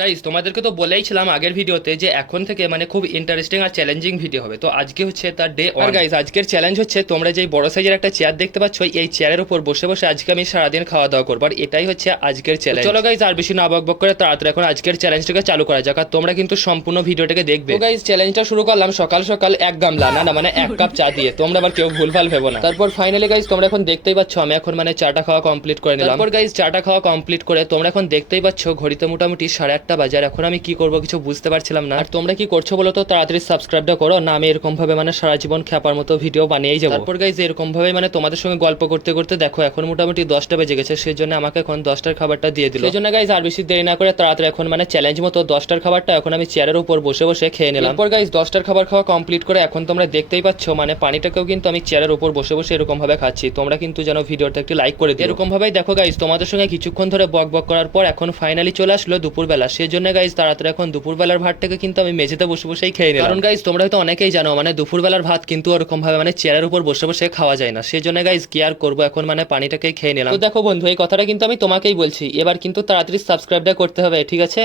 Guys তোমাদেরকে তো বলেইছিলাম আগের ভিডিওতে যে এখন থেকে মানে খুব ইন্টারেস্টিং আর চ্যালেঞ্জিং ভিডিও হবে। তো আজকে হচ্ছে তার ডে ওয়ান। গাইস আজকের চ্যালেঞ্জ হচ্ছে তোমরা যেই বড় সাইজের একটা চেয়ার দেখতে পাচ্ছ, এই চেয়ারের উপর বসে বসে আজকে আমি সারাদিন খাওয়া দাওয়া করবো, আর এটাই হচ্ছে আজকের চ্যালেঞ্জ। চলো গাইস আর বেশি না বকবক করে তাড়াতাড়ি এখন আজকের চ্যালেঞ্জটাকে চালু করা যাক, আর তোমরা কিন্তু সম্পূর্ণ ভিডিওটাকে দেখবে। তো গাইস চ্যালেঞ্জটা শুরু করলাম সকাল সকাল এক গামলা না মানে এক কাপ চা দিয়ে। তোমরা আবার কেউ ভুলভাল ভেবো না। তারপর ফাইনালি গাইস তোমরা এখন দেখতেই পাচ্ছ আমি এখন মানে চাটা খাওয়া কমপ্লিট করে নিলাম। তারপর গাইস চাটা খাওয়া কমপ্লিট করে তোমরা এখন দেখতেই পাচ্ছ ঘড়িতে মোটামুটি 8:30 বাজার। এখন আমি কি করবো কিছু বুঝতে পারছিলাম না। আর তোমরা কি করছো বলো তো? তাড়াতাড়ি সাবস্ক্রাইবটা করো, না আমি এরকম ভাবে মানে সারা জীবন খ্যাপার মতো ভিডিও বানিয়েই যাবো। তারপর গাইস এরকম ভাবে মানে তোমাদের সঙ্গে গল্প করতে করতে দেখো এখন মোটামুটি 10টা বেজে গেছে, সেই জন্য আমাকে এখন 10টার খাবারটা দিয়ে দিল। সেই জন্য গাইস আর বেশি দেরি না করে তাড়াতাড়ি এখন মানে চ্যালেঞ্জ মতো 10টার খাবারটা এখন আমি চেয়ারের উপর বসে বসে খেয়ে নিলাম। তারপর গাইস 10টার খাবার খাওয়া কমপ্লিট করে এখন তোমরা দেখতেই পাচ্ছ মানে পানিটাকেও কিন্তু আমি চেয়ারের উপর বসে বসে এরকম ভাবে খাচ্ছি। তোমরা কিন্তু যেন ভিডিওটা একটু লাইক করে দিও। এরকম ভাবেই দেখো গাইস তোমাদের সঙ্গে কিছুক্ষণ ধরে বক বক করার পর এখন ফাইনালি চলে আসলো দুপুরবেলা। সেই জন্য গাইস তাড়াতাড়ি এখন দুপুরবেলার ভাতটাকে কিন্তু আমি মেঝেতে বসে বসেই খেয়ে নিলাম। কারণ গাইস তোমরা হয়তো অনেকেই জানো মানে দুপুরবেলার ভাত কিন্তু ওরকম ভাবে মানে চেয়ারের উপর বসে বসে খাওয়া যায় না। সেই জন্য গাইস কি আর করবো, এখন মানে পানিটাকে খেয়ে নিলাম। তো দেখো বন্ধু এই কথাটা কিন্তু আমি তোমাকেই বলছি, এবার কিন্তু তাড়াতাড়ি সাবস্ক্রাইবটা করতে হবে, ঠিক আছে?